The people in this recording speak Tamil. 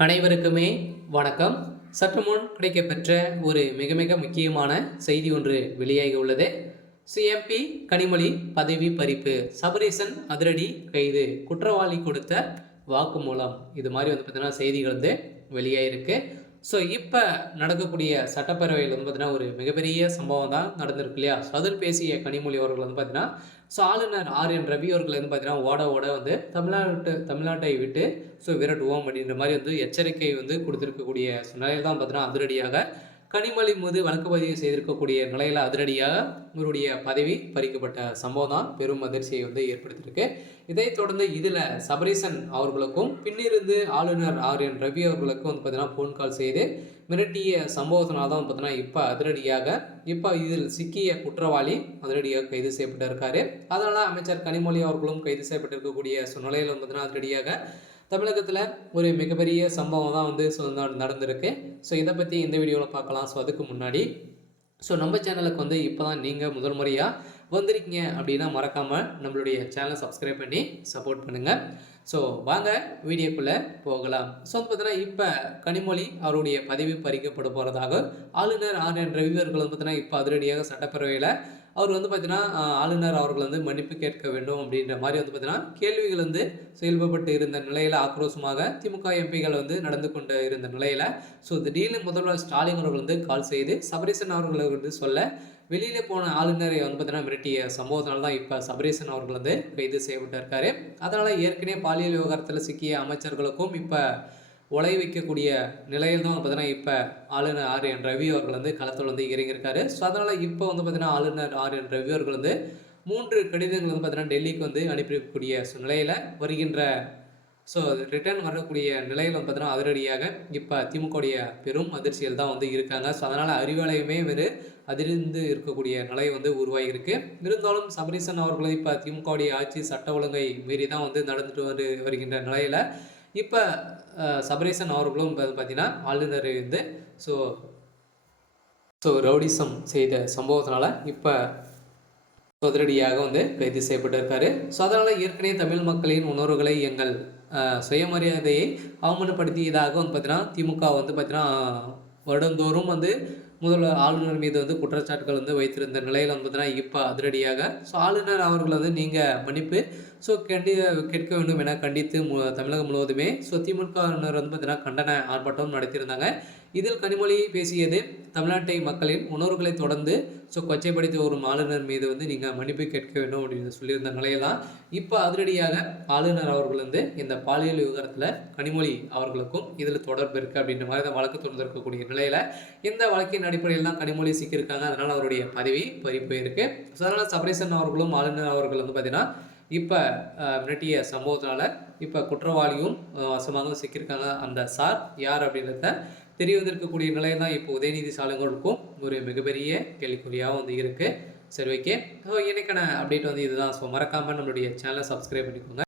அனைவருக்குமே வணக்கம். சற்று முன் கிடைக்கப்பெற்ற ஒரு மிக மிக முக்கியமான செய்தி ஒன்று வெளியாகி உள்ளது. எம்பி கனிமொழி பதவி பறிப்பு, சபரீசன் அதிரடி கைது, குற்றவாளி கொடுத்த வாக்குமூலம், இது மாதிரி பார்த்தீங்கன்னா செய்திகள் வெளியாயிருக்கு. இப்போ நடக்கக்கூடிய சட்டப்பேரவையில் பார்த்தீங்கன்னா ஒரு மிகப்பெரிய சம்பவம் தான் நடந்திருக்கு இல்லையா? அதில் பேசிய கனிமொழி அவர்கள் பார்த்தீங்கன்னா, ஆளுநர் ஆர்.என். ரவி அவர்கள் பார்த்தீங்கன்னா ஓட ஓட தமிழ்நாட்டை விட்டு விரட்டுவோம் அப்படின்ற மாதிரி எச்சரிக்கை கொடுத்திருக்கக்கூடிய நிலையில் தான் பார்த்தீங்கன்னா அதிரடியாக கனிமொழி மீது வழக்கு பதிவு செய்திருக்கக்கூடிய நிலையில் அதிரடியாக இவருடைய பதவி பறிக்கப்பட்ட சம்பவம் தான் பெரும் அதிர்ச்சியை ஏற்படுத்தியிருக்கு. இதைத் தொடர்ந்து இதில் சபரீசன் அவர்களுக்கும் பின்னிருந்து ஆளுநர் ஆர்.என். ரவி அவர்களுக்கும் பார்த்தீங்கன்னா ஃபோன் கால் செய்து மிரட்டிய சம்பவத்தினால தான் பார்த்தீங்கன்னா இப்போ அதிரடியாக இதில் சிக்கிய குற்றவாளி அதிரடியாக கைது செய்யப்பட்டிருக்காரு. அதனால் அமைச்சர் கனிமொழி அவர்களும் கைது செய்யப்பட்டிருக்கக்கூடிய சூழ்நிலையில் பார்த்தீங்கன்னா அதிரடியாக தமிழகத்தில் ஒரு மிகப்பெரிய சம்பவம் தான் நடந்திருக்கு. இதை பற்றி இந்த வீடியோவில் பார்க்கலாம். அதுக்கு முன்னாடி நம்ம சேனலுக்கு இப்போ தான் நீங்கள் முதல் முறையாக வந்திருக்கீங்க அப்படின்னா மறக்காமல் நம்மளுடைய சேனலை சப்ஸ்கிரைப் பண்ணி சப்போர்ட் பண்ணுங்கள். வாங்க வீடியோக்குள்ளே போகலாம். பார்த்தீங்கன்னா இப்போ கனிமொழி அவருடைய பதவி பறிக்கப்பட போகிறதாக ஆளுநர் ஆர்.என். ரவி அவர்கள் பார்த்தீங்கன்னா இப்போ அதிரடியாக சட்டப்பேரவையில் அவர் பார்த்தீங்கன்னா ஆளுநர் அவர்கள் மன்னிப்பு கேட்க வேண்டும் அப்படின்ற மாதிரி பார்த்தீங்கன்னா கேள்விகள் செயல்பட்டு இருந்த நிலையில் ஆக்ரோஷமாக திமுக எம்பிகள் நடந்து கொண்டு இருந்த நிலையில் திடீர்னு முதல்வர் ஸ்டாலின் அவர்கள் கால் செய்து சபரீசன் அவர்கள் சொல்ல வெளியில் போன ஆளுநரை பார்த்தீங்கன்னா மிரட்டிய சம்பவத்தினால தான் இப்போ சபரீசன் அவர்கள் கைது செய்யப்பட்டிருக்காரு. அதனால் ஏற்கனவே பாலியல் விவகாரத்தில் சிக்கிய அமைச்சர்களுக்கும் இப்போ உலை வைக்கக்கூடிய நிலையில் தான் பார்த்தீங்கன்னா இப்போ ஆளுநர் ஆர்.என். ரவி அவர்கள் களத்தில் இறங்கியிருக்காரு. அதனால் இப்போ பார்த்தீங்கன்னா ஆளுநர் ஆர்.என். ரவி அவர்கள் 3 கடிதங்கள் பார்த்தீங்கன்னா டெல்லிக்கு அனுப்பியிருக்கக்கூடிய நிலையில் வருகின்ற ரிட்டர்ன் வரக்கூடிய நிலையில் பார்த்தீங்கன்னா அதிரடியாக இப்போ திமுகவுடைய பெரும் அதிர்ச்சியில் தான் இருக்காங்க. அதனால் அறிவாலயமே அதிர்ந்து இருக்கக்கூடிய நிலை உருவாகியிருக்கு. இருந்தாலும் சபரீசன் அவர்களும் இப்போ திமுகவுடைய ஆட்சி சட்ட ஒழுங்கை மீறி தான் நடந்துட்டு வருகின்ற நிலையில் இப்போ சபரீசன் அவர்களும் பார்த்தீங்கன்னா ஆளுநரை ரவுடிசம் செய்த சம்பவத்தினால இப்போ அதிரடியாக கைது செய்யப்பட்டிருக்காரு. அதனால் ஏற்கனவே தமிழ் மக்களின் உணர்வுகளை எங்கள் சுயமரியாதையை அவமானப்படுத்தியதாக பார்த்தீங்கன்னா திமுக பார்த்தீங்கன்னா வருடந்தோறும் முதல்வர் ஆளுநர் மீது குற்றச்சாட்டுகள் வைத்திருந்த நிலையில் பார்த்தீங்கன்னா இப்போ அதிரடியாக ஆளுநர் அவர்கள் நீங்கள் மன்னிப்பு கேட்க வேண்டும் என கண்டித்து தமிழகம் முழுவதுமே திமுகவினர் பார்த்தீங்கன்னா கண்டன ஆர்ப்பாட்டம் நடத்தியிருந்தாங்க. இதில் கனிமொழி பேசியது தமிழ்நாட்டை மக்களின் உணர்வுகளை தொடர்ந்து கொச்சைப்படுத்தி வரும் ஆளுநர் மீது நீங்கள் மன்னிப்பு கேட்க வேண்டும் அப்படின்னு சொல்லியிருந்த நிலையெல்லாம் இப்போ அதிரடியாக ஆளுநர் அவர்கள் இந்த பாலியல் விவகாரத்தில் கனிமொழி அவர்களுக்கும் இதில் தொடர்பு இருக்குது அப்படின்ற மாதிரி தான் வழக்கு தொடர்ந்திருக்கக்கூடிய நிலையில் இந்த வழக்கின் அடிப்படையில் தான் கனிமொழி சிக்கியிருக்காங்க. அதனால் அவருடைய பதவி பறிப்பு இருக்குது. அதனால் சபரீசன் அவர்களும் ஆளுநர் அவர்கள் பார்த்தீங்கன்னா இப்போ மிரட்டிய சம்பவத்தினால இப்போ குற்றவாளியும் வசமாக சிக்கியிருக்காங்க. அந்த சார் யார் அப்படின்றத தெரிய வந்திருக்கக்கூடிய நிலையில் தான் இப்போ உதயநிதி ஸ்டாலின்களுக்கும் ஒரு மிகப்பெரிய கேள்விக்குறியாக இருக்குது. சரி, ஓகே. இன்னைக்கான அப்டேட் இதுதான். மறக்காமல் நம்மளுடைய சேனலை சப்ஸ்கிரைப் பண்ணிக்கோங்க.